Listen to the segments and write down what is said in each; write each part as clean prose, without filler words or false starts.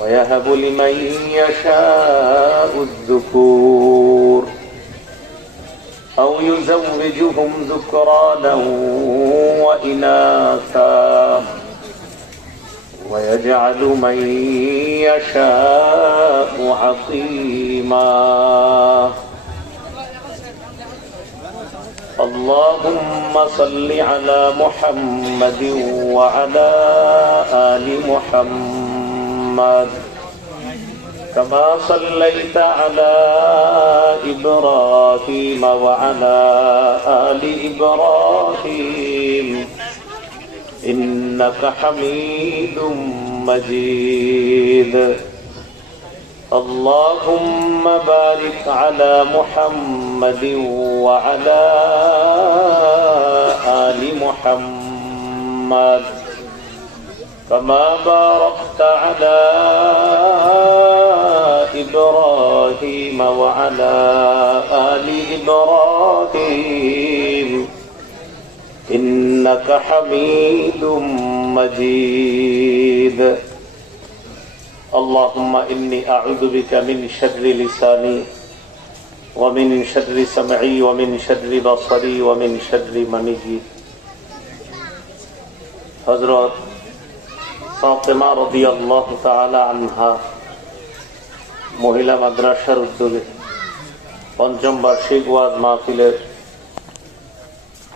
ويهب لمن يشاء الذكور أو يزوجهم ذكرانا وإناثا ويجعل من يشاء عقيما اللهم صل على محمد وعلى آل محمد كما صليت على إبراهيم وعلى آل إبراهيم إنك حميد مجيد اللهم بارك على محمد وعلى آل محمد كما باركت على إبراهيم وعلى آل إبراهيم إنك حميد مجيد اللهم إني أعوذ بك من شر لساني ومن شر سمعي ومن شر بصري ومن شر مني حضرت ফাতেমা রাদিয়াল্লাহু তাআলা আনহা মহিলা মাদ্রাসার উদ্যোগে পঞ্চম বার্ষিক ওয়াজ মাহফিলের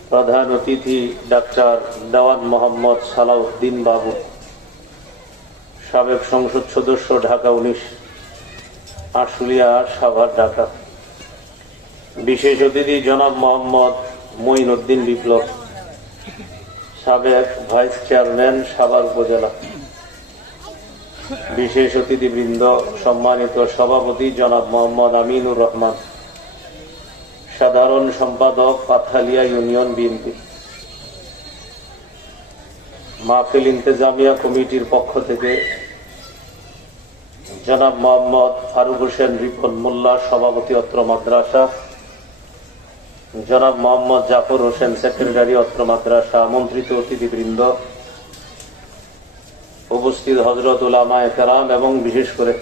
প্রধান অতিথি ডাক্তার দেওয়ান মোহাম্মদ সালাউদ্দিন বাবু, সাবেক সংসদ সদস্য, ঢাকা 19, আশুলিয়া সাভার, ঢাকা। বিশেষ অতিথি জনাব মোহাম্মদ মঈনউদ্দিন বিপ্লব, সাবেক ভাইস চেয়ারম্যান, সাভার উপজেলা। বিশেষ অতিথিবৃন্দ, সম্মানিত সভাপতি জনাব মোহাম্মদ আমিনুর রহমান, সাধারণ সম্পাদক, পাথালিয়া ইউনিয়ন বিএনপি। মাহফিল ইন্তেজামিয়া কমিটির পক্ষ থেকে জনাব মোহাম্মদ ফারুক হোসেন রিপন মোল্লা, সভাপতি অত্র মাদ্রাসা, জনাব মোহাম্মদ জাফর হোসেন, সেক্রেটারি অত্র মাদ্রাসা, আমন্ত্রিত অতিথিবৃন্দ, উপস্থিত হযরত উলামায়ে কেরাম এবং বিশেষ করে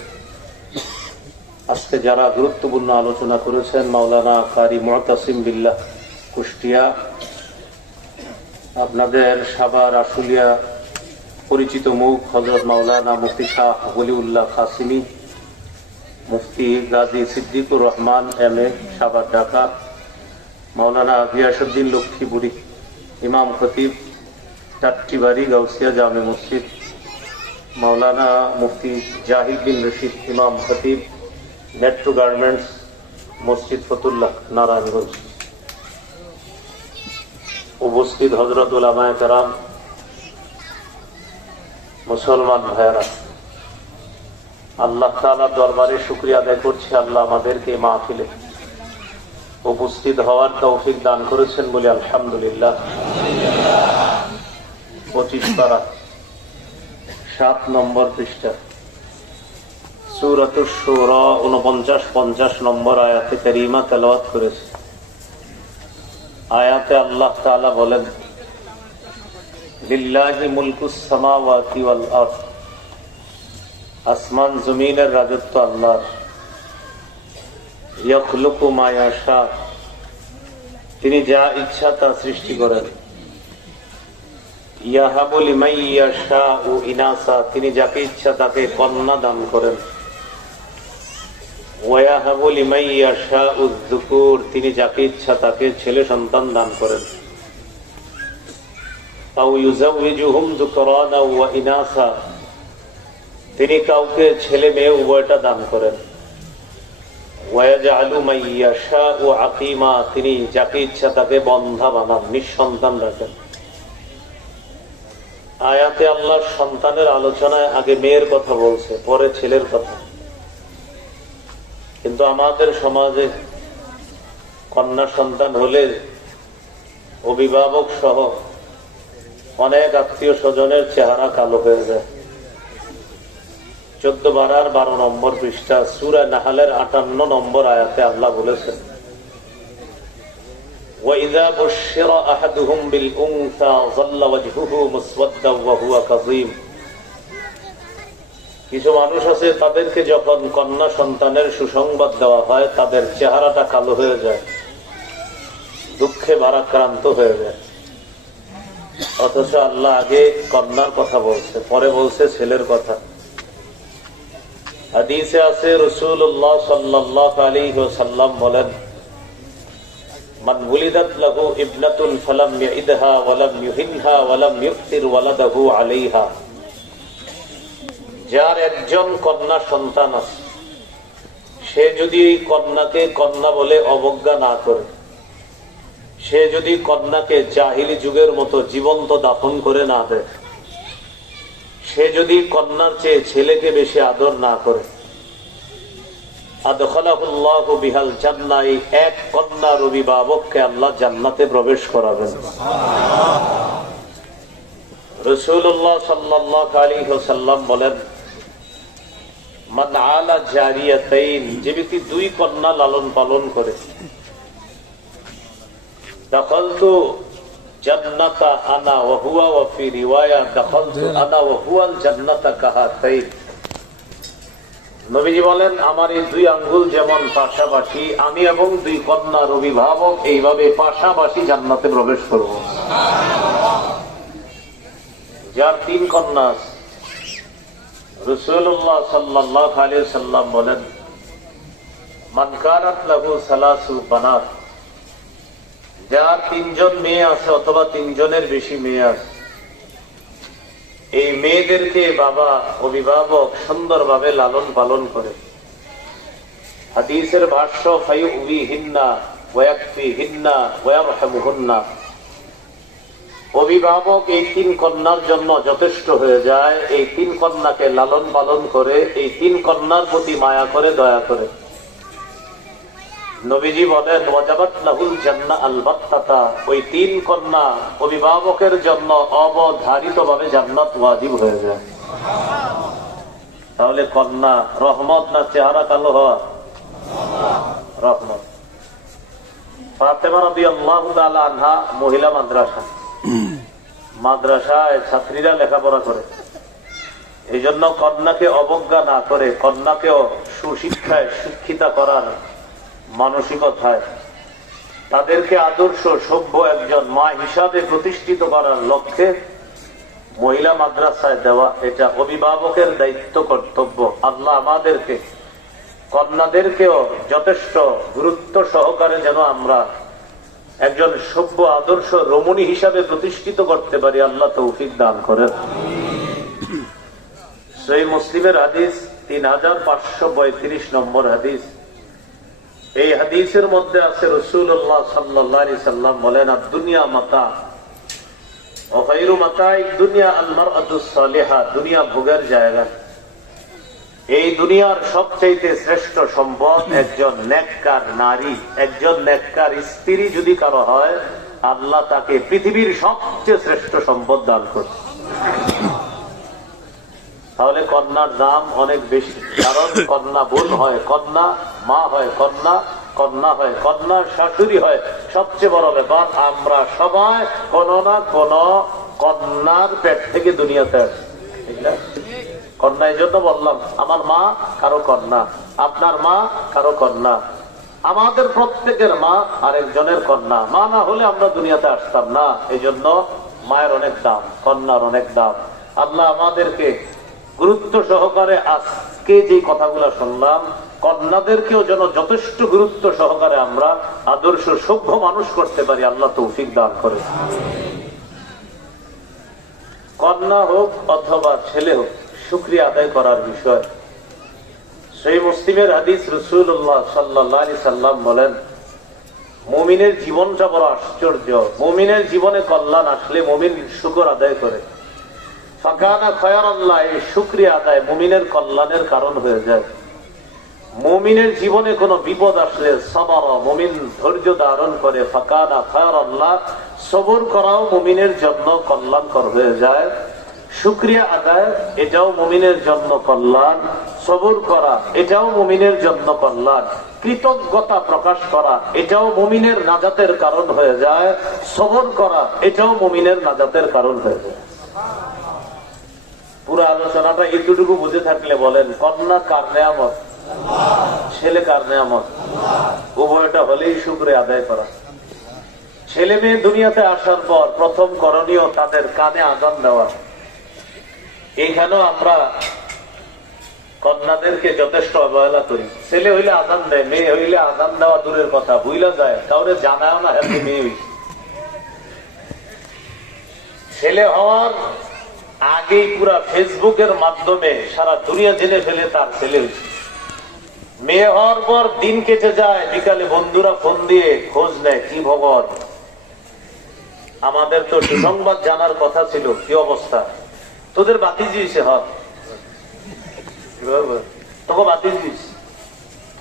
আজকে যারা গুরুত্বপূর্ণ আলোচনা করেছেন, মাওলানা কারি মুতাসিম বিল্লাহ কুষ্টিয়া, আপনাদের সাভার আশুলিয়া পরিচিত মুখ হযরত মাওলানা মুফতি শাহ ওলিউল্লাহ কাসিমি, মুফতি গাজী সিদ্দিকুর রহমান এমএ, সাভার, ঢাকা, মাওলানা গিয়াসউদ্দিন লক্ষ্মীপুরী, ইমাম খতিব, টাট্টিবাড়ি গাউসিয়া জামে মসজিদ, মাওলানা মুফতি জাহিদ বিন রশিদ, ইমাম খতিব, মেট্রো গার্মেন্টস, মসজিদ ফতুল্লাহ, নারায়ণগঞ্জ। উপস্থিত হযরত উলামায়ে কেরাম, মুসলমান ভাইয়েরা, আল্লাহ তাআলার দরবারে শুকরিয়া আদায় করছি, আল্লাহ আমাদেরকে মাহফিলে উপস্থিত হওয়ার তৌফিক দান করেছেন বলে আলহামদুলিল্লাহ। 25 পারা 7 নম্বর পৃষ্ঠা, সূরাতুশ শুরা 49-50 নম্বর আয়াতে কারীমা তেলাওয়াত করেছে। আয়াতে আল্লাহ তাআলা বলেন, লিল্লাহি মুলকুস সামাওয়াতি ওয়াল আরদ, আসমান জমিনের রাজত্ব আল্লাহর। ইয়াখলুকু মা ইয়াশা, তিনি যা ইচ্ছা তা সৃষ্টি করেন। ইয়াহাবু লিমান ইয়াশাউ ইনাসা, তিনি যাকে ইচ্ছা তাকে কন্যা দান করেন। ওয়ায়াহাবু লিমান ইয়াশাউ যুকুর, তিনি যাকে ইচ্ছা তাকে ছেলে সন্তান দান করেন। আও ইউযাউযুহুম যুকরানা ওয়া ইনাসা, তিনি কাউকে ছেলে মেয়ে উভয়টা দান করেন। ওয়ায়াজআলু মান ইয়াশাউ আকিমা, তিনি যাকে ইচ্ছা তাকে বন্ধা বানান, নিঃসন্তান রাখেন। আয়াতে আল্লাহ সন্তানের আলোচনায় আগে মেয়ের কথা বলছে, পরে ছেলের কথা। কিন্তু আমাদের সমাজে কন্যা সন্তান হলে অভিভাবক সহ অনেক আত্মীয় স্বজনের চেহারা কালো হয়ে যায়। 14 পারার 12 নম্বর পৃষ্ঠা, সূরা নাহলের 58 নম্বর আয়াতে আল্লাহ বলেছেন, وَإِذَا بُشِّرَ أَحَدُهُمْ بِالْأُنثَى ظَلَّ وَجْهُهُ مُسْوَدًّا وَهُوَ كَظِيمٌ, কিছু মানুষ আছে তাদেরকে যখন কন্যা সন্তানের সুসংবাদ দেওয়া হয় তাদের চেহারাটা কালো হয়ে যায়, দুঃখে ভারাক্রান্ত হয়ে যায়। অথচ আল্লাহ আগে কন্যার কথা বলছে, পরে বলছে ছেলের কথা। হাদিসে আছে রাসূলুল্লাহ সাল্লাল্লাহু আলাইহি ওয়াসাল্লাম বলেন, মান উলিদাত লাহু ইবনাতুন ফালাম ইয়াইদহা ওয়া লাম ইউহিনহা ওয়া লাম ইউক্তির ওয়ালাদাহু আলাইহা। যার একজন কন্যা সন্তান আছে, সে যদি এই কন্যাকে কন্যা বলে অবজ্ঞা না করে, সে যদি কন্যাকে জাহিলি যুগের মতো জীবন্ত দাফন করে না দেয়, সে যদি কন্যার চেয়ে ছেলেকে বেশি আদর না করে, আদখালাহুল্লাহু বিহাল জান্নাহ, এই এক কন্যার অভিভাবককে আল্লাহ জান্নাতে প্রবেশ করাবেন। রাসূলুল্লাহ সাল্লাল্লাহু আলাইহি ওয়াসাল্লাম বলেন, মান আলা জারিয়াতাইন, যে ব্যক্তি দুই কন্যা লালন পালন করে, দাখালতু জান্নাতা আনা ওয়া হুয়া ওয়া ফি রিওয়ায়া দাখালতু আনা ওয়া হুয়াল জান্নাতা কাহাতাইন। নবীজি বলেন, আমার এই দুই আঙ্গুল যেমন পাশাপাশি, আমি এবং দুই কন্যার অভিভাবক এইভাবে পাশাপাশি জান্নাতে প্রবেশ করব। যার তিন কন্যা আছে, রাসূলুল্লাহ সাল্লাল্লাহু আলাইহি ওয়াসাল্লাম বলেন, মান কানাত লাহু সালাসু বানাত, যার তিনজন মেয়ে আছে অথবা তিনজনের বেশি মেয়ে আছে, এই মেয়েদেরকে বাবা অভিভাবক সুন্দরভাবে লালন পালন করে। হাদিসের ভাষ্য, ফায়ুবিহিন্না ওয়া ইয়াকফিহিন্না ওয়া ইয়ারহামুহুন্না, অভিভাবক এই তিন কন্যার জন্য যথেষ্ট হয়ে যায়, এই তিন কন্যাকে লালন পালন করে, এই তিন কন্যার প্রতি মায়া করে, দয়া করে। নবীজি বলেন, ওয়াজাবাত লাহুল জান্নাহ আলবাত্তাতা, ওই তিন কন্যা অভিভাবকের জন্য অবধারিতভাবে জান্নাত ওয়াজিব হয়ে যায়। তাহলে কন্যা রহমত না চেহারা কালো হওয়া? রহমত। ফাতেমা রাদিয়াল্লাহু তাআলা আনহা মহিলা মাদ্রাসায় ছাত্রীরা লেখাপড়া করে, এই জন্য কন্যাকে অবজ্ঞা না করে কন্যাকেও সুশিক্ষায় শিক্ষিতা করার মানসিকতায়, তাদেরকে আদর্শ সভ্য একজন মা হিসাবে প্রতিষ্ঠিত করার লক্ষ্যে মহিলা মাদ্রাসায় দেওয়া, এটা অভিভাবকের দায়িত্ব, কর্তব্য। আল্লাহ আমাদেরকে কন্যাদেরকেও যথেষ্ট গুরুত্ব সহকারে যেন আমরা একজন সভ্য আদর্শ রমণী হিসাবে প্রতিষ্ঠিত করতে পারি, আল্লাহ তৌফিক দান করেন। সহিহ মুসলিমের হাদিস 3535 নম্বর হাদিস। এই হাদিসের মধ্যে আছে রাসূলুল্লাহ সাল্লাল্লাহু আলাইহি সাল্লাম বলেন, আদ-দুনিয়া মাতা ওয়া খায়রু মাতা'id দুনিয়া আল-মারআতুস সালিহা, দুনিয়া ভোগের জায়গা। এই দুনিয়ার সবচেয়ে শ্রেষ্ঠ সম্পদ একজন নেককার নারী, একজন নেককার স্ত্রী যদি কারো হয়, আল্লাহ তাকে পৃথিবীর সবচেয়ে শ্রেষ্ঠ সম্পদ দান করে। তাহলে কন্যার দাম অনেক বেশি, কারণ কন্যা বোন হয়, কন্যা মা হয়, কন্যা কন্যা হয়, কন্যা শাশুড়ি হয়। সবচেয়ে বড় ব্যাপার, আমরা সবাই কোন না কোন কন্যার পেট থেকে দুনিয়াতে আসি, ঠিক না? কন্যা এই জন্য বললাম, আমার মা কারো কন্যা, আপনার মা কারো কন্যা, আমাদের প্রত্যেকের মা আরেকজনের কন্যা। মা না হলে আমরা দুনিয়াতে আসতাম না। এই জন্য মায়ের অনেক দাম, কন্যার অনেক দাম। আল্লাহ আমাদেরকে গুরুত্ব সহকারে আজকে যে কথাগুলো শুনলাম, কন্যাদেরকেও যেন যথেষ্ট গুরুত্ব সহকারে আমরা আদর্শ সভ্য মানুষ করতে পারি, আল্লাহ তৌফিক দান করে। কন্যা হোক অথবা ছেলে হোক, শুকরিয়া আদায় করার বিষয়। সহিহ মুসলিমের হাদিস, রাসূলুল্লাহ সাল্লাল্লাহু আলাইহি সাল্লাম বলেন, মুমিনের জীবনটা বড় আশ্চর্য। মুমিনের জীবনে কল্যাণ আসলে মুমিন শুকর আদায় করে, ফাকানা খায়রাল্লাহ, এই শুকরিয়া আদায় মুমিনের কল্যাণের কারণ হয়ে যায়। মুমিনের জীবনে কোনো বিপদ আসলে সবর, মুমিন ধৈর্য ধারণ করে, ফাকানা খায়রাল্লাহ, সবর করাও মুমিনের জন্য কল্যাণকর হয়ে যায়। শুকরিয়া আদায় এটাও মুমিনের জন্য কল্যাণ, সবর করা এটাও মুমিনের জন্য কল্যাণ, কৃতজ্ঞতা প্রকাশ করা এটাও মুমিনের নাজাতের কারণ হয়ে যায়, সবর করা এটাও মুমিনের নাজাতের কারণ হয়ে যায়। পুরো আলোচনাটা এতটুকু বুঝে থাকলে বলেন, কন্যা কার নেয়ামত, ছেলে কার নেয়ামত? উভয়টা হলেই শুকরিয়া আদায় করা। ছেলে মেয়ে দুনিয়াতে আসার পর প্রথম করণীয় তাদের কানে আযান দেওয়া। এইখানেও আমরা কন্যাদেরকে যথেষ্ট অবহেলা করি। ছেলে হইলে আযান দেয়, মেয়ে হইলে আযান দেওয়া দূরের কথা, ভুইলা যায়, কাউরে জানাও না হ্যাঁ মেয়ে হইছে। ছেলে হওয়ার আগেই পুরা ফেসবুকের মাধ্যমে সারা দুনিয়া জেনে ফেলে তার ছেলে হয়েছে। মেয়ে হওয়ার পর দিন কেটে যায়, বিকালে বন্ধুরা ফোন দিয়ে খোঁজ নেয়, কি খবর? আমাদের তো সুসংবাদ জানার কথা ছিল, কি অবস্থা? তোদের বাতিজি হয়েছে? হক তোকে বাতিজি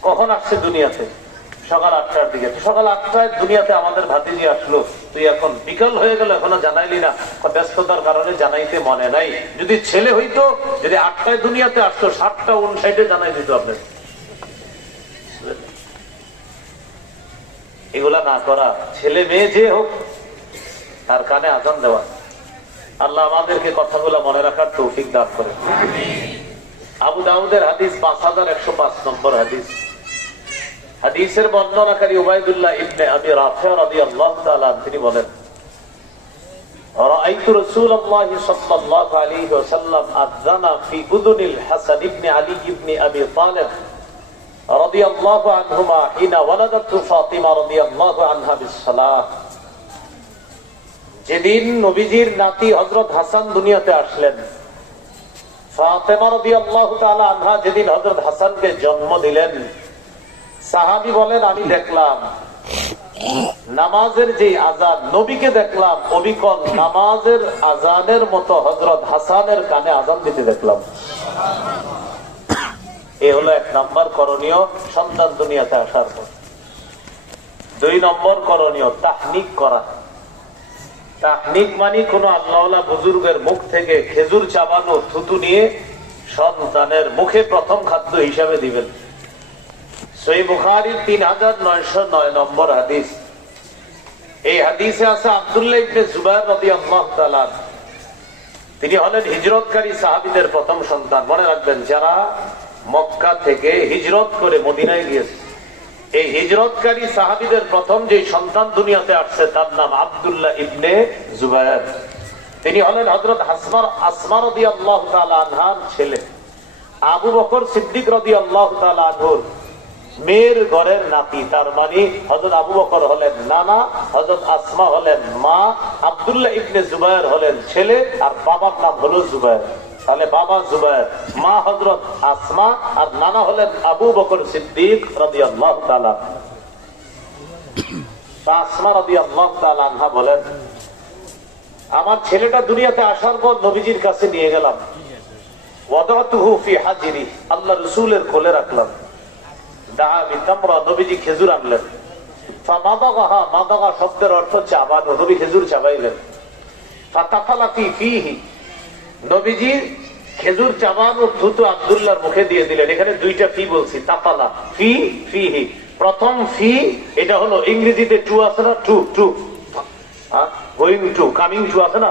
কখন আসছে দুনিয়াতে? সকাল 8টার দিকে। সকাল 8টায় দুনিয়াতে আমাদের ভাতিজি আসলো, তুই এখন বিকাল হয়ে গেল এখনো জানাইলি না? ব্যস্ততার কারণে জানাইতে মনে নাই। যদি ছেলে হইতো, যদি 8টায় দুনিয়াতে আসতো, 7টা 59 জানাই দিত আপনার। এগুলা না করা, ছেলে মেয়ে যে হোক তার কানে আযান দেওয়া। আল্লাহ আমাদেরকে কথাগুলো মনে রাখার তৌফিক দান করে। আবু দাউদের হাদিস 5105 নম্বর হাদিস। হাদিসের বর্ণনাকারী উবাইদুল্লাহ ইবনে আবি রাফি রাদিয়াল্লাহু তাআলা তিনি বলেন, রাআইতু রাসূলুল্লাহ সাল্লাল্লাহু আলাইহি ওয়াসাল্লাম আযানা ফি উযুনিল হাসান ইবনে আলী ইবনে আবি তালিব রাদিয়াল্লাহু আনহুমা হিনা ওয়ালাদাতু ফাতিমা রাদিয়াল্লাহু আনহা বিস-সালাহ। যেদিন নবীজির নাতি হযরত হাসান দুনিয়াতে আসলেন, ফাতিমা রাদিয়াল্লাহু তাআলা আনহা যেদিন হযরত হাসানকে জন্ম দিলেন, সাহাবী বলেন আমি দেখলাম নামাজের যে আযান, নবীকে দেখলাম অবিকল নামাজের আযানের মতো হযরত হাসানের কানে আযান দিতে দেখলাম। এ হলো 1 নম্বর করণীয় সন্তান দুনিয়াতে আসার পর। 2 নম্বর করণীয় তাহনিক করা। তাহনিক মানে কোন আল্লাহওয়ালা বুজুর্গের মুখ থেকে খেজুর চাবানো থুতু নিয়ে সন্তানের মুখে প্রথম খাদ্য হিসাবে দিবেন। সহিহ বুখারীর 3909 নম্বর হাদিস। এই হাদিসে আছে আব্দুল্লাহ ইবনে জুবাইর রাদিয়াল্লাহু তাআলা, তিনি হলেন হিজরতকারী সাহাবীদের প্রথম সন্তান। মনে রাখবেন, যারা মক্কা থেকে হিজরত করে মদিনায় গিয়েছে, এই হিজরতকারী সাহাবীদের প্রথম যে সন্তান দুনিয়াতে আসছে তার নাম আব্দুল্লাহ ইবনে জুবাইর। তিনি হলেন হযরত আসমা রাদিয়াল্লাহু তাআলা আনহার ছেলে। আবু বকর সিদ্দিক রাদিয়াল্লাহু তাআলা আনহুর মেয়ের ঘরের নাতি। তার মানে হযরত আবু বকর হলেন নানা, হযরত আসমা হলেন মা, আব্দুল্লাহ ইবনে জুবাইর হলেন ছেলে, আর বাবার নাম হলো জুবাইর। তাহলে বাবা জুবাইর, মা হযরত আসমা, আর নানা হলেন আবু বকর সিদ্দিক রাদিয়াল্লাহু তাআলা। আসমা রাদিয়াল্লাহু তাআলা আনহা বলেন, আমার ছেলেটা দুনিয়াতে আসার পর নবীজির কাছে নিয়ে গেলাম, ওয়াদাতুহু ফি হাজরি, আল্লাহর রাসূলের কোলে রাখলাম। দাআ বিতামরা, নবীজি খেজুর আনলেন। ফামাদাগাহা, মাদাগা শব্দের অর্থ চাবানো, নবী খেজুর চাবাইলেন। ফাতাফালা ফি ফিহি, নবীজি খেজুর চাবানো থুতু আব্দুল্লাহর মুখে দিয়ে দিলেন। এখানে 2টা ফি বলছি, তাফালা ফি ফিহি। প্রথম ফি, এটা হলো ইংরেজিতে টু আছে না, to to going to, coming to আছে না,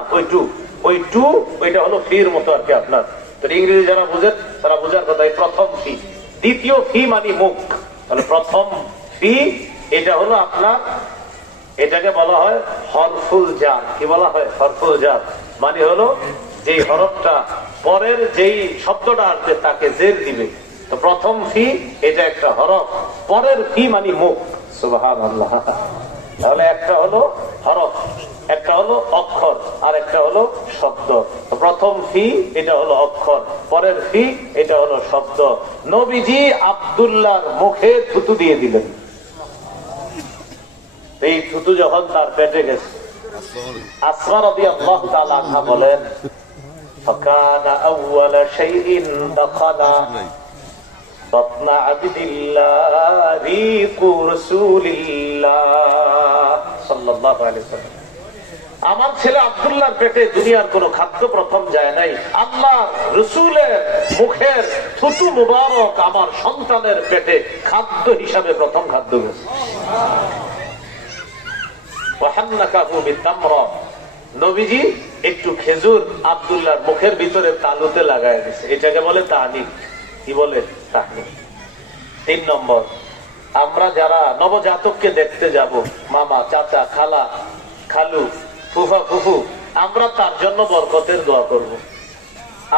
ওই টু ওইটা হলো ফির মতো আর কি আপনার। তো ইংরেজি যারা বুঝেন তারা বুঝার কথা। প্রথম ফি। দ্বিতীয় ফি মানে মুখ, মানে প্রথম ফি এটা হলো আপনার, এটাকে বলা হয় হরফুল জার। কি বলা হয়? হরফুল জার মানে হলো যে হরফটা পরের যেই শব্দটা আসবে তাকে জের দিবে। তো প্রথম ফি এটা একটা হরফ, পরের ফি মানে মুখ। সুবহানাল্লাহ। তাহলে একটা হলো হরফ, একটা হলো অক্ষর, আর একটা হলো শব্দ। প্রথম ফি এটা হলো অক্ষর, পরের ফি এটা হলো শব্দ। নবীজি আব্দুল্লাহর মুখে থুতু দিয়ে দিলেন। এই থুতু যখন তার পেটে গেছে, আসমা রাদিয়াল্লাহু তাআলা আনহা বলেন, ফাকানা আউওয়ালা শাইইন দাখালা বাতনা আবদিল্লাহ রিকু রাসূলিল্লাহ সাল্লাল্লাহু আলাইহি ওয়াসাল্লাম। আমার ছেলে আব্দুল্লাহর পেটে দুনিয়ার কোন খাদ্য প্রথম যায় নাই, আল্লাহ রাসূলের মুখের থুতু মুবারক আমার সন্তানের পেটে খাদ্য হিসাবে প্রথম খাদ্য গেছে। নবীজি একটু খেজুর আব্দুল্লাহর মুখের ভিতরে তালুতে লাগায় দিচ্ছে, এটাকে বলে তাহনিক। কি বলে? তাহনিক। 3 নম্বর, আমরা যারা নবজাতককে দেখতে যাব, মামা, চাচা, খালা, খালু, ফুফা, ফুফু, আমরা তার জন্য বরকতের দোয়া করব।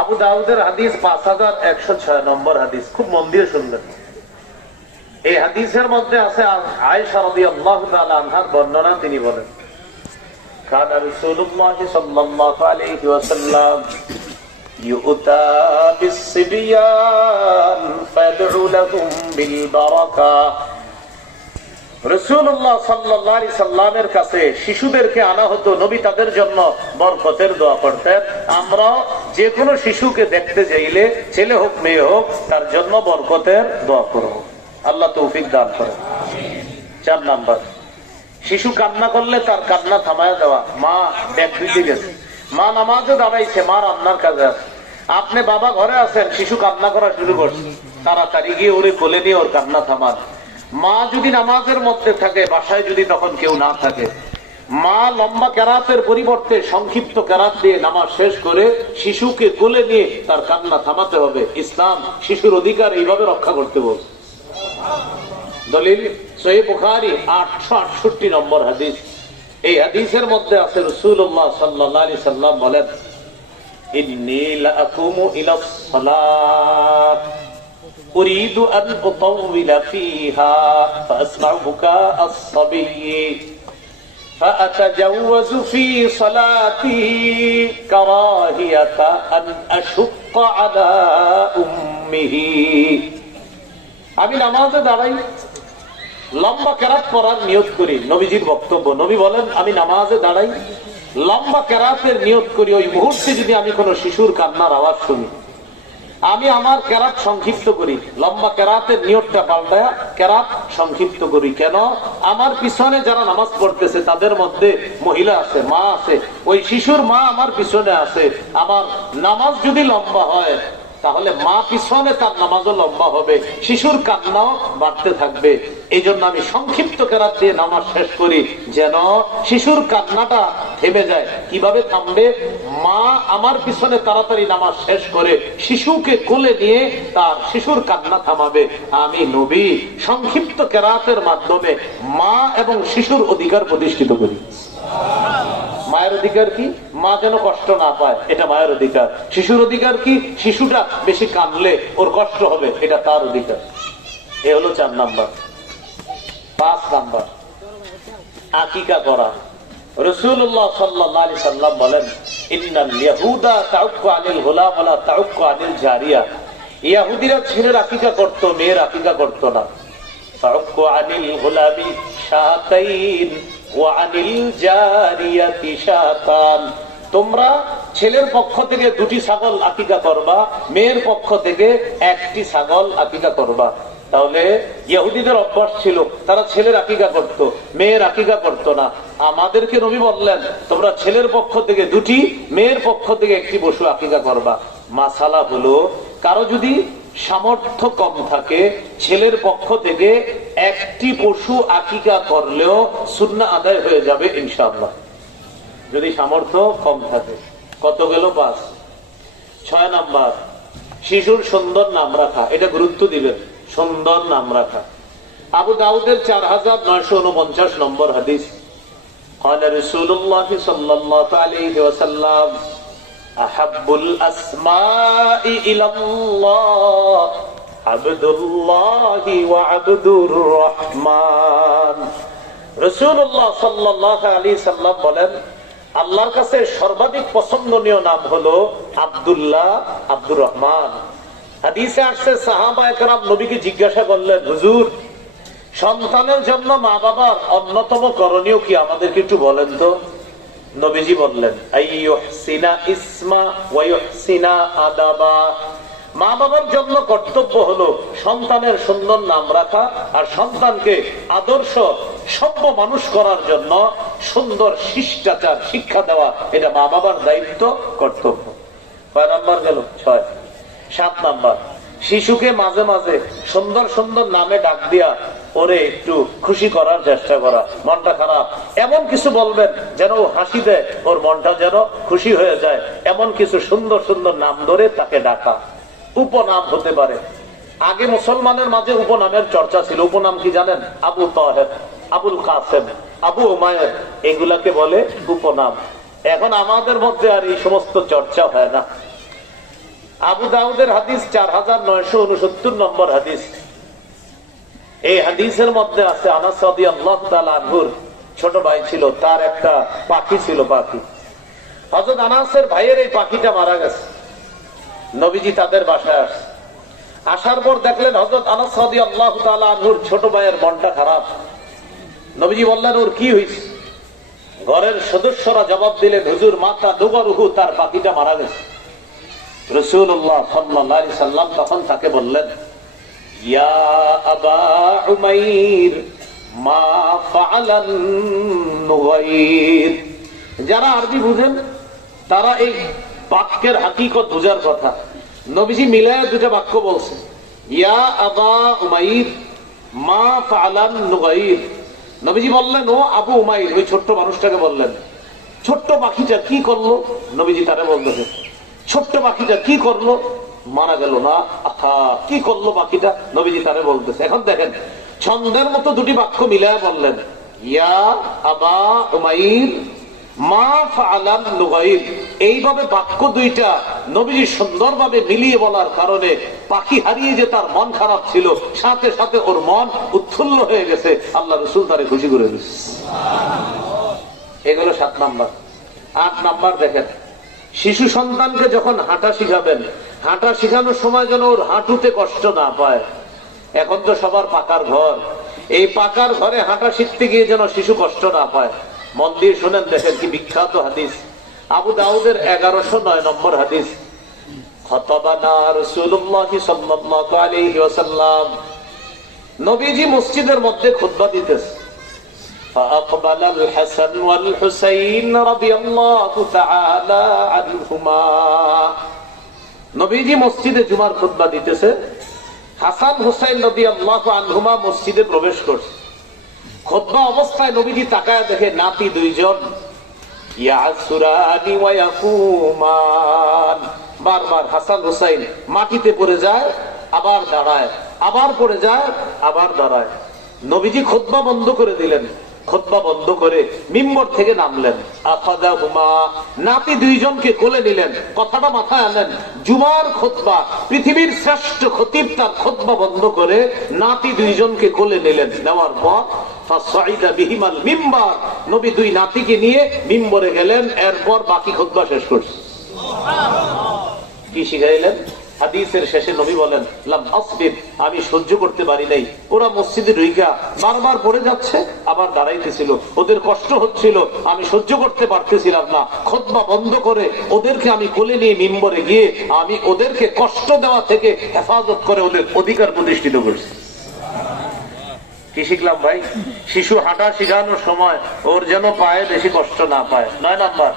আবু দাউদের হাদিস 5106 নম্বর হাদিস, খুব মন দিয়ে শুনবেন। এই হাদিসের মধ্যে আছে আয়েশা রাদিয়াল্লাহু তাআলা আনহার বর্ণনা। তিনি বলেন, কানা রাসূলুল্লাহ সাল্লাল্লাহু আলাইহি ওয়াসাল্লাম ইউতা বিস-সিবিয়ান ফাদউ লাহুম বিল বারাকা। রাসূলুল্লাহ সাল্লাল্লাহু আলাইহি সাল্লামের কাছে শিশুদেরকে আনা হতো, নবী তাদের জন্য বরকতের দোয়া করতেন। আমরা যে কোনো শিশুকে দেখতে যাইলে, ছেলে হোক মেয়ে হোক, তার জন্য বরকতের দোয়া করব। আল্লাহ তৌফিক দান করেন। 4 নাম্বার, শিশু কান্না করলে তার কান্না থামায় দেওয়া। মা ব্যাগ দিতে গেছে, মা নামাজে দাঁড়াইছে, মা রান্নার কাজে আছে, আপনি বাবা ঘরে আছেন, শিশু কান্না করা শুরু করছে, তাড়াতাড়ি গিয়ে ওরে কোলে নিয়ে ওর কান্না থামান। মা যদি নামাজের মধ্যে থাকে, বাসায় যদি তখন কেউ না থাকে, মা লম্বা কেরাতের পরিবর্তে সংক্ষিপ্ত কেরাত দিয়ে নামাজ শেষ করে শিশুকে কোলে নিয়ে তার কান্না থামাতে হবে। ইসলাম শিশুর অধিকার এইভাবে রক্ষা করতে বলছে। দলিল সহিহ বুখারী 868 নম্বর হাদিস। এই হাদিসের মধ্যে আছে রাসূলুল্লাহ সাল্লাল্লাহু আলাইহি সাল্লাম বলেন, ইন্নী লাআকুমু ইলাস সালাত উরিদু আন উতাওবিলা ফিহা ফাসমাউ বুকাআস সাবিয়্যি فأتجوز في صلاتي كراهية أن أشق على أمه। আমি নামাজে দাঁড়াই, লম্বা কেরাত পড়ার নিয়ত করি। নবীজির বক্তব্য, নবী বলেন, আমি নামাজে দাঁড়াই, লম্বা কেরাতের নিয়ত করি। ওই মুহূর্তে যদি আমি কোনো শিশুর কান্নার আওয়াজ শুনি, আমি আমার কেরাত সংক্ষিপ্ত করি। লম্বা কেরাতের নিয়তটা পাল্টায়া কেরাত সংক্ষিপ্ত করি। কেন? আমার পিছনে যারা নামাজ পড়তেছে তাদের মধ্যে মহিলা আছে, মা আছে, ওই শিশুর মা আমার পিছনে আছে। আমার নামাজ যদি লম্বা হয়, তাহলে মা পিছনে তার নামাজও লম্বা হবে, শিশুর কান্নাও বাড়তে থাকবে। এই জন্য আমি সংক্ষিপ্ত কেরাত দিয়ে নামাজ শেষ করি, যেন শিশুর কান্নাটা থেমে যায়। কিভাবে থামবে? মা আমার পিছনে তাড়াতাড়ি নামাজ শেষ করে শিশুকে কোলে নিয়ে তার শিশুর কান্না থামাবে। আমি নবী সংক্ষিপ্ত কেরাতের মাধ্যমে মা এবং শিশুর অধিকার প্রতিষ্ঠিত করি। মায়ের অধিকার কি? মা যেন কষ্ট না পায়, এটা মায়ের অধিকার। শিশুর অধিকার কি? শিশুটা বেশি কাঁদলে ওর কষ্ট হবে, এটা তার অধিকার। এ হলো 4 নাম্বার। 5 নাম্বার, আকিকা করা। রাসূলুল্লাহ সাল্লাল্লাহু আলাইহি সাল্লাম বলেন, ইন্নাল ইয়াহুদা তাউক্কু আনিল গুলাম ওয়া লা তাউক্কু আনিল জারিয়া। ইহুদিরা ছেলের আকিকা করত, মেয়ের আকিকা করত না। তাউক্কু আনিল গুলামি শাতাইন ওয়া আনিল জারিয়াতি শাতান। তোমরা ছেলের পক্ষ থেকে 2টি ছাগল আকিকা করবা, মেয়ের পক্ষ থেকে 1টি ছাগল আকিকা করবা। তাহলে ইহুদিদের অভ্যাস ছিল, তারা ছেলের আকিকা করত, মেয়ের আকিকা করত না। আমাদেরকে নবী বললেন, তোমরা ছেলের পক্ষ থেকে 2টি, মেয়ের পক্ষ থেকে 1টি পশু আকিকা করবা। মাসালা হলো, কারো যদি সামর্থ্য কম থাকে, ছেলের পক্ষ থেকে 1টি পশু আকিকা করলেও সুন্নাহ আদায় হয়ে যাবে ইনশাআল্লাহ, যদি সামর্থ্য কম থাকে। কত গেল? 5। 6 নাম্বার, শিশুর সুন্দর নাম রাখা। এটা গুরুত্ব দিবেন, সুন্দর নাম রাখা। আবু দাউদের 4949 নম্বর হাদিস। قال رسول الله صلى الله عليه وسلم أحب الأسماء إلى الله عبد الله وعبد الرحمن। রাসূলুল্লাহ সাল্লাল্লাহু আলাইহি সাল্লাম বলেন, আল্লাহর কাছে সর্বাধিক পছন্দনীয় নাম হলো আব্দুল্লাহ, আব্দুর রহমান। হাদিসে আসছে, সাহাবায়ে কেরাম নবীকে জিজ্ঞাসা করলেন, হুজুর, সন্তানের জন্য মা বাবার অন্যতম করণীয় কি, আমাদেরকে একটু বলেন তো। নবীজি বললেন, আইয়ুহসিনা ইসমা ওয়া ইউহসিনা আদাবা। মা বাবার জন্য কর্তব্য হলো সন্তানের সুন্দর নাম রাখা, আর সন্তানকে আদর্শ সভ্য মানুষ করার জন্য সুন্দর শিষ্টাচার শিক্ষা দেওয়া। এটা মা বাবার দায়িত্ব, কর্তব্য। 6 নাম্বার গেল। 6। 7 নাম্বার, শিশুকে মাঝে মাঝে সুন্দর সুন্দর নামে ডাক দিয়া ওরে একটু খুশি করার চেষ্টা করা। মনটা খারাপ, এমন কিছু বলবেন যেন ও হাসি দেয়, ওর মনটা যেন খুশি হয়ে যায়, এমন কিছু সুন্দর সুন্দর নাম ধরে তাকে ডাকা। উপনাম হতে পারে। আগে মুসলমানের মাঝে উপনামের চর্চা ছিল। উপনাম কি জানেন? আবু তাহের, আবুল কাসেম, আবু উমায়ের, এগুলাকে বলে উপনাম। এখন আমাদের মধ্যে আর এই সমস্ত চর্চা হয় না। আবু দাউদের হাদিস 4969 নম্বর হাদিস। এই হাদিসের মধ্যে আছে আনাস রাদিয়াল্লাহু তাআলা আনহুর ছোট ভাই ছিল, তার একটা পাখি ছিল। পাখি হযরত আনাসের ভাইয়ের এই পাখিটা মারা গেছে। নবীজি তাদের বাসায় আসছে। আসার পর দেখলেন হযরত আনাস রাদিয়াল্লাহু তাআলা আনহুর ছোট ভাইয়ের মনটা খারাপ। নবীজি বললেন, ওর কি হয়েছে? ঘরের সদস্যরা জবাব দিলেন, হুজুর মাতা দুগরহু, তার পাখিটা মারা গেছে। রাসূলুল্লাহ সাল্লাল্লাহু আলাইহি সাল্লাম তখন তাকে বললেন, ইয়া আবা উমাইর মা ফাআলান নুগাইর। যারা আরবি বুঝেন তারা এই বাক্যের হাকিকত বুঝার কথা। নবীজি মিলায় দুটা বাক্য বলছে, ইয়া আবা উমাইর মা ফাআলান নুগাইর। নবীজি বললেন, ও আবু উমাইর, ওই ছোট্ট মানুষটাকে বললেন, ছোট্ট পাখিটা কি করলো? নবীজি তারে বলতেছে, ছোট্ট পাখিটা কি করলো? মারা গেল না। আহা, কি করলো পাখিটা? নবীজি তারে বলতেছে। এখন দেখেন, ছন্দের মতো দুটি বাক্য মিলায় বললেন, ইয়া আবা উমাইর মা ফাআলান নুগাইর। এইভাবে বাক্য দুইটা নবীজি সুন্দরভাবে মিলিয়ে বলার কারণে পাখি হারিয়ে যে তার মন খারাপ ছিল, সাথে সাথে ওর মন উৎফুল্ল হয়ে গেছে। আল্লাহ রাসূল তারে খুশি করে দিয়েছে। এগুলো 7 নাম্বার। 8 নাম্বার দেখেন, শিশু সন্তানকে যখন হাঁটা শিখাবেন, হাঁটা শিখানোর সময় যেন ওর হাঁটুতে কষ্ট না পায়। এখন তো সবার পাকার ঘর, এই পাকার ঘরে হাঁটা শিখতে গিয়ে যেন শিশু কষ্ট না পায়। মন দিয়ে শুনেন, দেখেন কি বিখ্যাত হাদিস। আবু দাউদের 1109 নম্বর হাদিস। খতবানা রাসূলুল্লাহ সাল্লাল্লাহু আলাইহি ওয়াসাল্লাম। নবীজি মসজিদের মধ্যে খুতবা দিতেছে। فأقبل الحسن والحسين رضي الله تعالى عنهما। নবীজি মসজিদে জুমার খুতবা দিতেছে। হাসান হুসাইন রাদিয়াল্লাহু আনহুমা মসজিদে প্রবেশ করছে। খুতবা অবস্থায় নবীজি তাকায় দেখে নাতি দুইজন, ইয়াসুরানি ওয়া ইয়াকুমান। বারবার হাসান হুসাইন মাটিতে পড়ে যায়, আবার দাঁড়ায়, আবার পড়ে যায়, আবার দাঁড়ায়। নবীজি খুতবা বন্ধ করে দিলেন। খুতবা বন্ধ করে মিম্বর থেকে নামলেন। আখাযাহুমা, নাতি দুইজনকে কোলে নিলেন। কথাটা মাথায় আনেন, জুমার খুতবা, পৃথিবীর শ্রেষ্ঠ খতিব তার খুতবা বন্ধ করে নাতি দুইজনকে কোলে নিলেন। নেওয়ার পর ফাসাইদা বিহিমাল মিম্বার, নবী দুই নাতিকে নিয়ে মিম্বরে গেলেন। এরপর বাকি খুতবা শেষ করছে। কি শিখাইলেন? হাদিসের শেষে নবী বলেন, লাম আসবির, আমি সহ্য করতে পারি নাই। ওরা মসজিদে ঢুইকা বারবার পড়ে যাচ্ছে, আবার দাঁড়াইতেছিল, ওদের কষ্ট হচ্ছিল, আমি সহ্য করতে পারতেছিলাম না। খুতবা বন্ধ করে ওদেরকে আমি কোলে নিয়ে মিম্বরে গিয়ে আমি ওদেরকে কষ্ট দেওয়া থেকে হেফাজত করে ওদের অধিকার প্রতিষ্ঠিত করছি। কি শিখলাম ভাই? শিশু হাঁটা শিখানোর সময় ওর যেন পায়ে বেশি কষ্ট না পায়। 9 নাম্বার,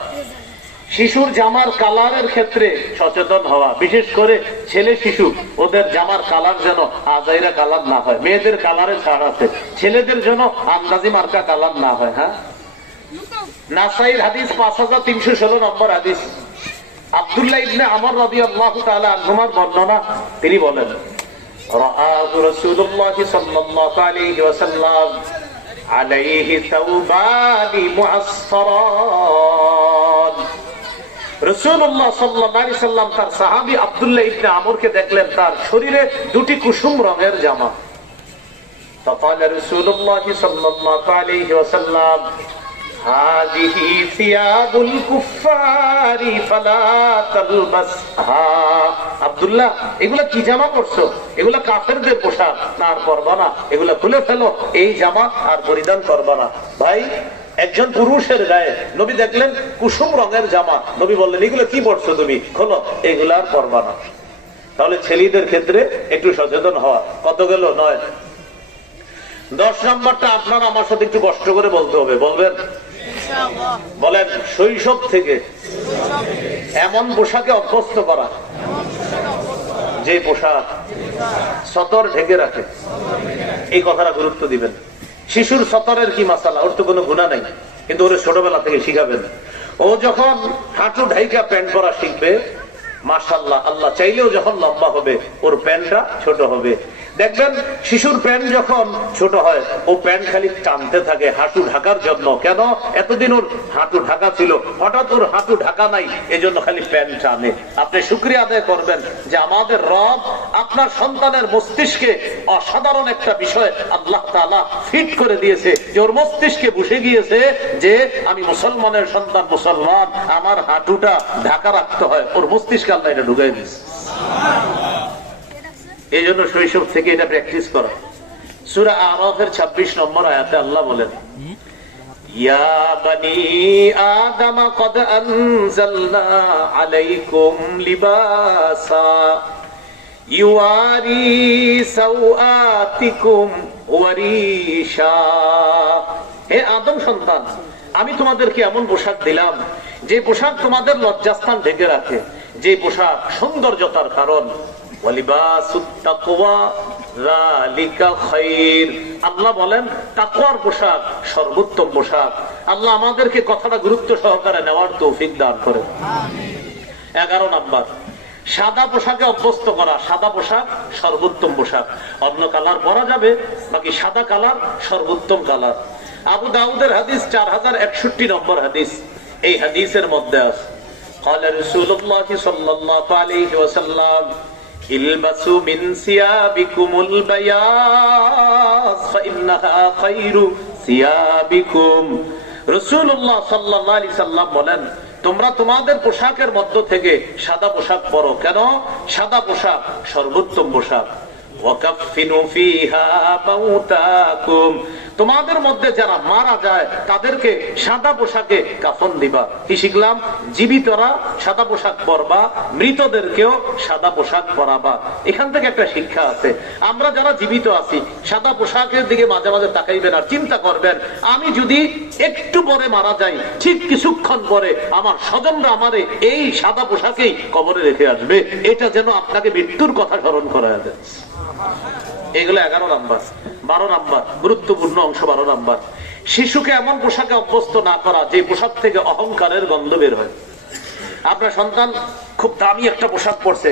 শিশুর জামার কালারের ক্ষেত্রে সচেতন হওয়া। বিশেষ করে ছেলে শিশু, ওদের জামার কালার যেন আজাইরা কালার না হয়। মেয়েদের কালারে ছাড় আছে, ছেলেদের জন্য আন্দাজি মার্কা কালার না হয়। হ্যাঁ, নাসাইর হাদিস 5316 নম্বর হাদিস। আব্দুল্লাহ ইবনে আমর রাদিয়াল্লাহু তাআলা আনহুমার বর্ণনা, তিনি বলেন, রাআতু রাসূলুল্লাহ সাল্লাল্লাহু আলাইহি ওয়াসাল্লাম আলাইহি তাওবানি মুআসসারান। রাসূলুল্লাহ সাল্লাল্লাহু আলাইহি সাল্লাম তার সাহাবী আব্দুল্লাহ ইবনে আমরকে দেখলেন তার শরীরে দুটি কুসুম রঙের জামা। فقال رسول الله صلى الله عليه وسلم هذه ثياب الكفار فلا تلبسها। আব্দুল্লাহ, এগুলা কি জামা পরছো? এগুলা কাফেরদের পোশাক, না আর পরবা না, এগুলা খুলে ফেলো, এই জামা আর পরিধান করবা না। ভাই, একজন পুরুষের গায়ে নবী দেখলেন কুসুম রঙের জামা, নবী বললেন, এগুলো কি পরছো তুমি, খোলো, এগুলা আর পরবা না। তাহলে ছেলেদের ক্ষেত্রে একটু সচেতন হওয়া। কত গেল? 9। 10 নম্বরটা আপনার আমার সাথে একটু কষ্ট করে বলতে হবে। বলবেন? বলেন, শৈশব থেকে এমন পোশাকে অভ্যস্ত করা যে পোশাক সতর ঢেকে রাখে। এই কথাটা গুরুত্ব দিবেন। শিশুর সতরের কি মাসালা, ওর তো কোনো গুনাহ নাই, কিন্তু ওর ছোটবেলা থেকে শিখাবেন। ও যখন হাঁটু ঢাইকা প্যান্ট পরা শিখবে, মাশাআল্লাহ, আল্লাহ চাইলেও যখন লম্বা হবে ওর প্যান্টটা ছোট হবে। দেখবেন শিশুর প্যান্ট যখন ছোট হয় ও প্যান্ট খালি টানতে থাকে হাঁটু ঢাকার জন্য। কেন? এতদিন ওর হাঁটু ঢাকা ছিল, হঠাৎ ওর হাঁটু ঢাকা নাই, এজন্য খালি প্যান্ট টানে। আপনি শুকরিয়া আদায় করবেন যে আমাদের রব আপনার সন্তানের মস্তিষ্কে অসাধারণ একটা বিষয় আল্লাহ তাআলা ফিট করে দিয়েছে, যে ওর মস্তিষ্কে বসে গিয়েছে যে আমি মুসলমানের সন্তান, মুসলমান, আমার হাঁটুটা ঢাকা রাখতে হয়। ওর মস্তিষ্কে আল্লাহ এটা ঢুকাই দিয়েছে। এই জন্য শৈশব থেকে এটা প্র্যাকটিস করা। সূরা আরাফের 26 নম্বর আয়াতে আল্লাহ বলেন, ইয়া বানি আদম কদ আনজালনা আলাইকুম লিবাসা ইউয়ারি সাওআতিকুম ওয়ারিশা। হে আদম সন্তান, আমি তোমাদেরকে এমন পোশাক দিলাম যে পোশাক তোমাদের লজ্জাস্থান ঢেকে রাখে, যে পোশাক সৌন্দর্যতার কারণ। আল্লাহ বলেন তাকওয়ার পোশাক সর্বোত্তম পোশাক। আল্লাহ আমাদেরকে কথাটা গুরুত্ব সহকারে নেওয়ার তৌফিক দান করে। 11 নাম্বার, সাদা পোশাকে অভ্যস্ত করা। সাদা পোশাক সর্বোত্তম পোশাক, অন্য কালার পরা যাবে, বাকি সাদা কালার সর্বোত্তম কালার। আবু দাউদের হাদিস 4061 নম্বর হাদিস। এই হাদিসের মধ্যে আছে قال رسول الله صلى الله عليه وسلم البسوا من ثيابكم البياض فإنها خير ثيابكم। রাসূলুল্লাহ সাল্লাল্লাহু আলাইহি সাল্লাম বলেন, তোমরা তোমাদের পোশাকের মধ্য থেকে সাদা পোশাক পরো। কেন? সাদা পোশাক সর্বোত্তম পোশাক। ওয়াকাফিনু ফিহা মাউতাকুম, তোমাদের মধ্যে যারা মারা যায় তাদেরকে সাদা পোশাকে কাফন দিবা। কি শিখলাম? জীবিতরা সাদা পোশাক পরবা, মৃতদেরকেও সাদা পোশাক পরাবা। এখান থেকে একটা শিক্ষা আছে, আমরা যারা জীবিত আছি সাদা পোশাকের দিকে মাঝে মাঝে তাকাইবেন আর চিন্তা করবেন, আমি যদি একটু পরে মারা যাই, ঠিক কিছুক্ষণ পরে আমার স্বজনরা আমারে এই সাদা পোশাকেই কবরে রেখে আসবে। এটা যেন আপনাকে মৃত্যুর কথা স্মরণ করা দেয়। এগুলো 11 নাম্বার। 12 নাম্বার গুরুত্বপূর্ণ অংশ। 12 নাম্বার, শিশুকে এমন পোশাকে অভ্যস্ত না করা যে পোশাক থেকে অহংকারের গন্ধ বের হয়। আপনার সন্তান খুব দামি একটা পোশাক পরছে,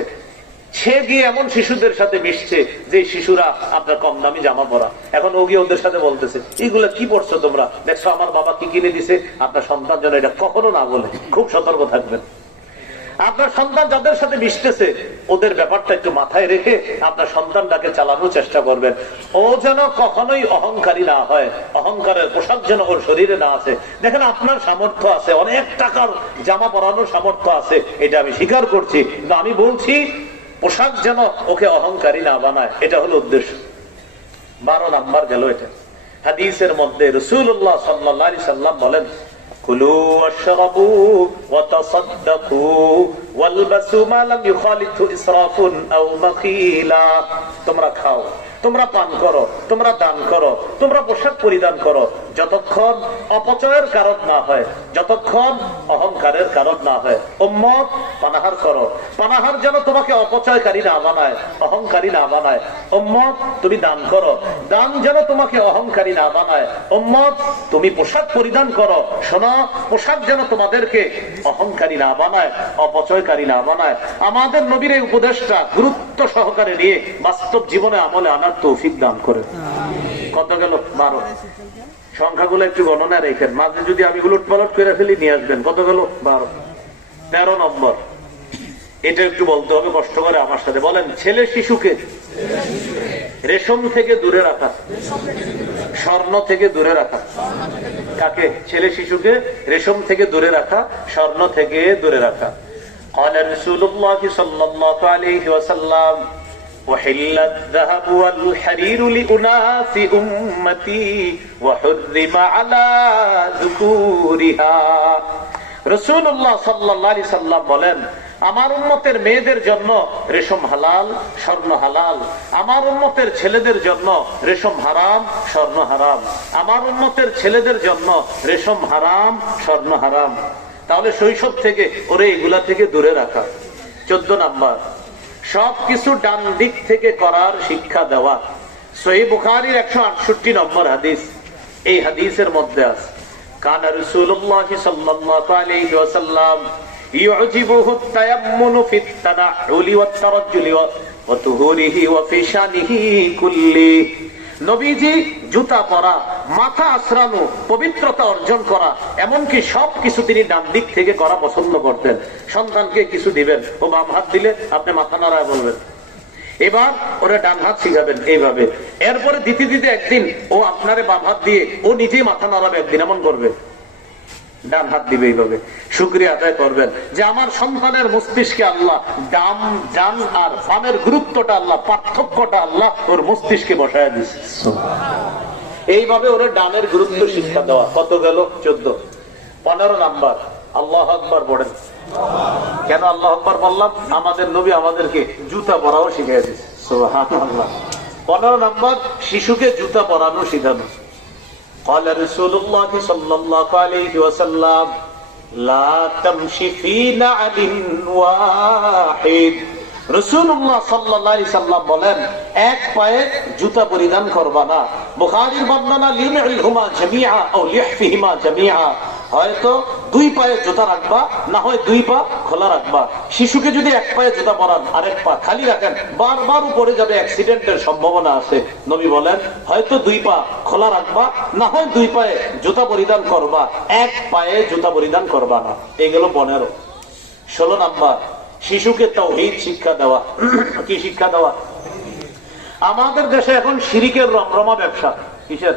সে গিয়ে এমন শিশুদের সাথে মিশছে যে শিশুরা আপনার কম দামি জামা পরা। এখন ও গিয়ে ওদের সাথে বলতেছে, এইগুলা কি পড়ছো তোমরা, দেখছো আমার বাবা কি কিনে দিছে। আপনার সন্তান যেন এটা কখনো না বলে, খুব সতর্ক থাকবেন। আপনার সন্তান যাদের সাথে মিশতেছে ওদের ব্যাপারটা একটু মাথায় রেখে আপনার সন্তানটাকে চালানোর চেষ্টা করবেন। ও যেন কখনোই অহংকারী না হয়, অহংকারের পোশাক যেন ওর শরীরে না আছে। দেখেন আপনার সামর্থ্য আছে, অনেক টাকার জামা পরানোর সামর্থ্য আছে, এটা আমি স্বীকার করছি, কিন্তু আমি বলছি পোশাক যেন ওকে অহংকারী না বানায়, এটা হলো উদ্দেশ্য। 12 নাম্বার গেল এটা। হাদিসের মধ্যে রাসূলুল্লাহ সাল্লাল্লাহু আলাইহি সাল্লাম বলেন, কুলু ওয়াশরাবু ওয়াতাসাদদাকু ওয়ালবাসু মা লাম ইখালিতু ইসরাফুন আও মাখিলা। তোমরা খাও, তোমরা পান করো, তোমরা দান করো, তোমরা পোশাক পরিধান করো, যতক্ষণ অপচয়ের কারণ না হয়, যতক্ষণ অহংকারের কারণ না হয়। উম্মত পানাহার করো, পানাহার যেন তোমাকে অপচয়কারী না বানায়, অহংকারী না বানায়। উম্মত তুমি দান করো, দান যেন তোমাকে অহংকারী না বানায়। উম্মত তুমি পোশাক পরিধান করো, শোনো, পোশাক যেন তোমাদেরকে অহংকারী না বানায়, অপচয়কারী না বানায়। আমাদের নবীর এই উপদেশটা গুরুত্ব সহকারে নিয়ে বাস্তব জীবনে আমলে আনার তৌফিক দান করে। কত গেল? 12। সংখ্যাগুলো একটু গণনা রেখেন, মাঝে যদি আমি উলট পালট করে ফেলি নিয়ে আসবেন। কত গেল? 12। 13 নম্বর, এটা একটু বলতে হবে কষ্ট করে আমার সাথে বলেন। ছেলে শিশুকে রেশম থেকে দূরে রাখা, স্বর্ণ থেকে দূরে রাখা। কাকে? ছেলে শিশুকে রেশম থেকে দূরে রাখা, স্বর্ণ থেকে দূরে রাখা। قال رسول الله صلى الله عليه وسلم وحل الذهب والحرير لأناس أمتي وحرم على ذكورها। রাসূলুল্লাহ সাল্লাল্লাহু আলাইহি সাল্লাম বলেন, আমার উম্মতের মেয়েদের জন্য রেশম হালাল, স্বর্ণ হালাল। আমার উম্মতের ছেলেদের জন্য রেশম হারাম, স্বর্ণ হারাম। আমার উম্মতের ছেলেদের জন্য রেশম হারাম, স্বর্ণ হারাম। তাহলে শৈশব থেকে ওরে এগুলা থেকে দূরে রাখা। 14 নাম্বার, সবকিছু ডান দিক থেকে করার শিক্ষা দেওয়া। সহিহ বুখারীর 168 নম্বর হাদিস। এই হাদিসের মধ্যে আছে কানা রাসূলুল্লাহ সাল্লাল্লাহু আলাইহি ওয়াসাল্লাম ইউজিবুহু তায়াম্মুনু ফিত তানাউলি ওয়াত তারাজ্জুলি ওয়া তুহুরিহি ওয়া ফি শানিহি কুল্লি। নবীজি জুতা পরা, মাথা আছড়ানো, পবিত্রতা অর্জন করা, এমনকি সবকিছু তিনি ডান দিক থেকে করা পছন্দ করতেন। সন্তানকে কিছু দিবেন, ও বাম হাত দিলে আপনি মাথা নাড়ায় বলবেন, এবার ওরা ডান হাত শিখাবেন এইভাবে। এরপরে দিতে দিতে একদিন ও আপনারে বাম হাত দিয়ে ও নিজেই মাথা নাড়াবে, একদিন এমন করবে, ডান হাত দিবে এইভাবে। শুকরিয়া আদায় করবেন যে আমার সন্তানের মস্তিষ্কে আল্লাহ ডান আর বামের গুরুত্বটা আল্লাহ, পার্থক্যটা আল্লাহ ওর মস্তিষ্কে বসায় দিচ্ছে। এইভাবে ওরা ডানের গুরুত্ব শিক্ষা দেওয়া। কত গেল? 14। 15 নাম্বার আল্লাহু আকবার পড়েন। কেন আল্লাহু আকবার বললাম? আমাদের নবী আমাদেরকে জুতা পরাও শিখিয়ে দিয়েছে। সুবহানাল্লাহ। 15 নাম্বার শিশুকে জুতা পরানো শিখানো। قال رسول الله صلى الله عليه وسلم لا تمشي في نعل واحد। রাসূলুল্লাহ সাল্লাল্লাহু আলাইহি সাল্লাম বলেন, এক পায়ে জুতা পরিধান করবা না। বুখারীর বর্ণনা লিনইলহুমা জামিআ আও লিহফিহিমা জামিআ, হয়তো দুই পায়ে জুতা রাখবা, না হয় দুই পা খোলা রাখবা। শিশুকে যদি এক পায়ে জুতা পরান, আরেক পা খালি রাখেন, বারবার উপরে যাবে, অ্যাক্সিডেন্টের সম্ভাবনা আছে। নবী বলেন হয়তো দুই পা খোলা রাখবা, না হয় দুই পায়ে জুতা পরিধান করবা, এক পায়ে জুতা পরিধান করবা না। এই গেল 15। 16 নাম্বার শিশুকে তাওহীদ শিক্ষা দেওয়া। কি শিক্ষা দেওয়া? আমাদের দেশে এখন শিরিকের রমরমা ব্যবসা। কিসের?